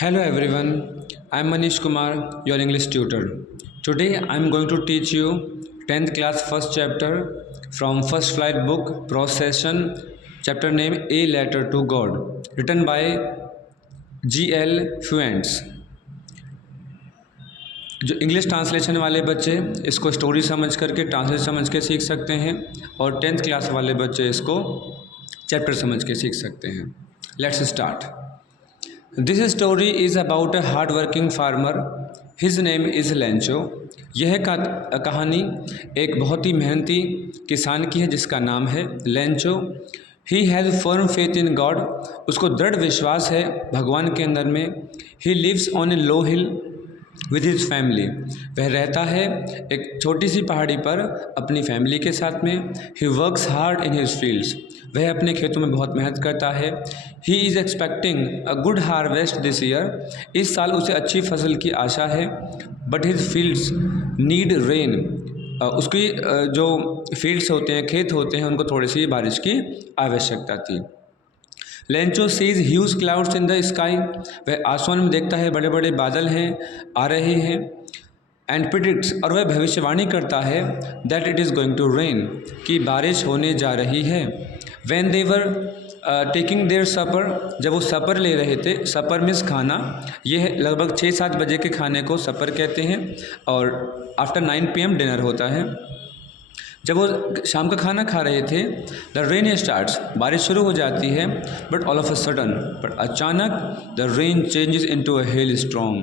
Hello everyone, I am Manish Kumar, your English tutor. Today I am going to teach you 10th class first chapter from First Flight book Procession, chapter name A Letter to God, written by G.L. Fuentes. जो English translation वाले बच्चे इसको story समझ करके translate समझ के सीख सकते हैं और 10th क्लास वाले बच्चे इसको चैप्टर समझ के सीख सकते हैं। Let's start. This story is about a hard working farmer, his name is Lencho. यह कहानी एक बहुत ही मेहनती किसान की है जिसका नाम है Lencho. He has firm faith in God, उसको दृढ़ विश्वास है भगवान के अंदर में। He lives on a low hill with his family, वह रहता है एक छोटी सी पहाड़ी पर अपनी फैमिली के साथ में। He works hard in his fields, वह अपने खेतों में बहुत मेहनत करता है। He is expecting a good harvest this year, इस साल उसे अच्छी फसल की आशा है। But his fields need rain, उसकी जो फील्ड्स होते हैं, खेत होते हैं, उनको थोड़ी सी बारिश की आवश्यकता थी। Lencho sees huge clouds in the sky, वह आसमान में देखता है बड़े बड़े बादल हैं, आ रहे हैं। एंड प्रिडिक्ट्स, और वह भविष्यवाणी करता है that it is going to rain, कि बारिश होने जा रही है। When they were taking their supper, जब वो सपर ले रहे थे, सपर मीन्स खाना, ये लगभग 6-7 बजे के खाने को सपर कहते हैं और आफ्टर 9 PM डिनर होता है। जब वो शाम का खाना खा रहे थे, द रेन स्टार्ट्स, बारिश शुरू हो जाती है। But all of a sudden, but अचानक the rain changes into a hail storm,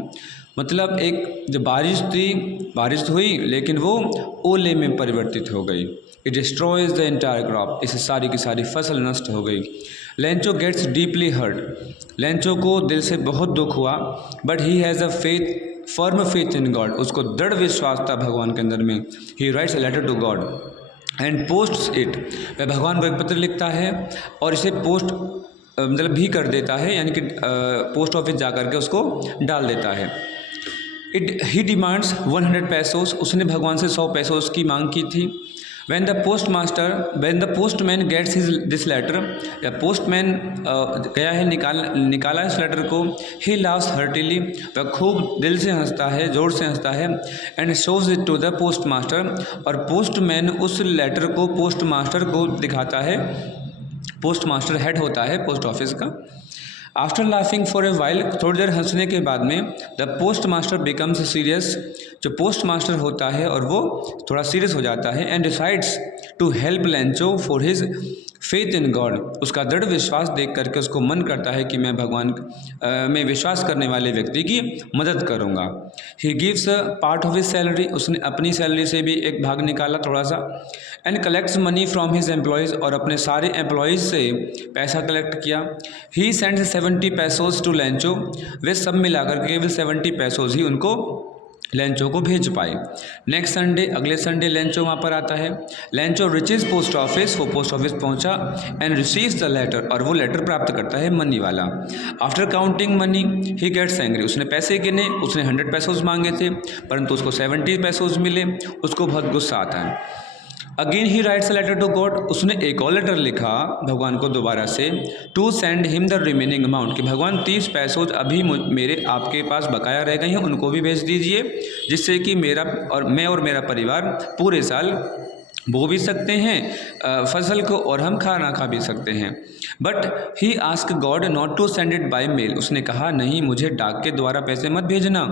मतलब एक जो बारिश थी, बारिश तो हुई लेकिन वो ओले में परिवर्तित हो गई। It destroys the entire crop, इससे सारी की सारी फसल नष्ट हो गई। Lencho gets deeply hurt, Lencho को दिल से बहुत दुख हुआ। But he has a firm faith in God, उसको दृढ़ विश्वास था भगवान के अंदर में। He writes a letter to God and posts it, वह भगवान को एक पत्र लिखता है और इसे पोस्ट मतलब भी कर देता है, यानी कि पोस्ट ऑफिस जा कर के उसको डाल देता है। ही डिमांड्स 100 पैसोस, उसने भगवान से 100 पैसोस की मांग की थी। when the postman gets this letter, या पोस्टमैन गया है निकाला इस लेटर को। he laughs heartily, वह खूब दिल से हंसता है, ज़ोर से हंसता है। and shows it to the postmaster, और पोस्टमैन उस लेटर को पोस्ट मास्टर को दिखाता है। पोस्ट मास्टर हेड होता है पोस्ट ऑफिस का। After laughing for a while, थोड़ी देर हंसने के बाद में the postmaster becomes serious, जो पोस्ट मास्टर होता है और वो थोड़ा सीरियस हो जाता है। And decides to help Lencho for his faith in God, उसका दृढ़ विश्वास देख करके उसको मन करता है कि मैं भगवान में विश्वास करने वाले व्यक्ति की मदद करूँगा। He gives part of his salary, उसने अपनी सैलरी से भी एक भाग निकाला थोड़ा सा। And collects money from his employees, और अपने सारे एम्प्लॉयज़ से पैसा कलेक्ट किया। He sends 70 pesos to Lencho, वे सब मिलाकर केवल 70 पैसोज ही उनको लेंचो को भेज पाए। नेक्स्ट संडे, अगले संडे लेंचो वहाँ पर आता है। लेंचो रिचेज पोस्ट ऑफिस, वो पोस्ट ऑफिस पहुँचा। एंड रिसीव्स द लेटर, और वो लेटर प्राप्त करता है मनी वाला। After counting money he gets angry, उसने पैसे गिने, उसने 100 पैसोज मांगे थे परंतु उसको 70 पैसोज मिले, उसको बहुत गुस्सा आता है। Again he writes a letter to God, उसने एक और लेटर लिखा भगवान को दोबारा से। To send him the remaining amount, कि भगवान 30 पैसोज अभी मेरे आपके पास बकाया रह गए हैं, उनको भी भेज दीजिए, जिससे कि मैं और मेरा परिवार पूरे साल बो भी सकते हैं फसल को, और हम खाना खा भी सकते हैं। But he ask God not to send it by mail, उसने कहा नहीं, मुझे डाक के द्वारा पैसे मत भेजना।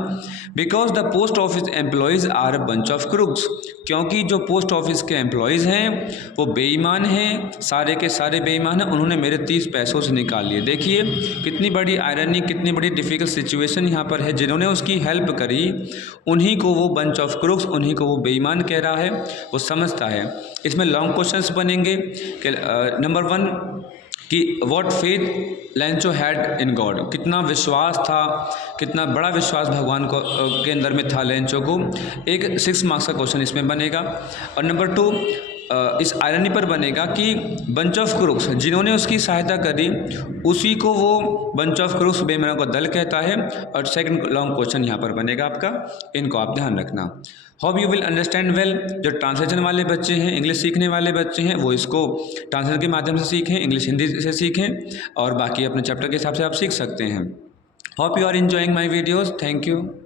Because the post office employees are a bunch of crooks, क्योंकि जो पोस्ट ऑफिस के एम्प्लॉयज़ हैं वो बेईमान हैं, सारे के सारे बेईमान हैं। उन्होंने मेरे 30 पैसों से निकाल लिए। देखिए कितनी बड़ी आयरनी, कितनी बड़ी डिफ़िकल्ट सिचुएशन यहाँ पर है। जिन्होंने उसकी हेल्प करी उन्हीं को वो बंच ऑफ क्रूक्स, उन्हीं को वो बेईमान कह रहा है, वो समझता है। इसमें लॉन्ग क्वेश्चंस बनेंगे कि नंबर 1 कि what faith Lencho had in God, कितना विश्वास था, कितना बड़ा विश्वास भगवान को के अंदर में था लेंचो को। एक 6 मार्क्स का क्वेश्चन इसमें बनेगा। और नंबर 2 इस आयरनी पर बनेगा कि बंच ऑफ क्रूक्स, जिन्होंने उसकी सहायता करी उसी को वो बंच ऑफ क्रूक्स, बेईमानों का दल कहता है। और सेकंड लॉन्ग क्वेश्चन यहाँ पर बनेगा आपका, इनको आप ध्यान रखना। Hope you will understand well. जो ट्रांसलेशन वाले बच्चे हैं, इंग्लिश सीखने वाले बच्चे हैं, वो इसको ट्रांसलेशन के माध्यम से सीखें, इंग्लिश हिंदी से सीखें, और बाकी अपने चैप्टर के हिसाब से आप सीख सकते हैं। Hope you are enjoying my videos. Thank you.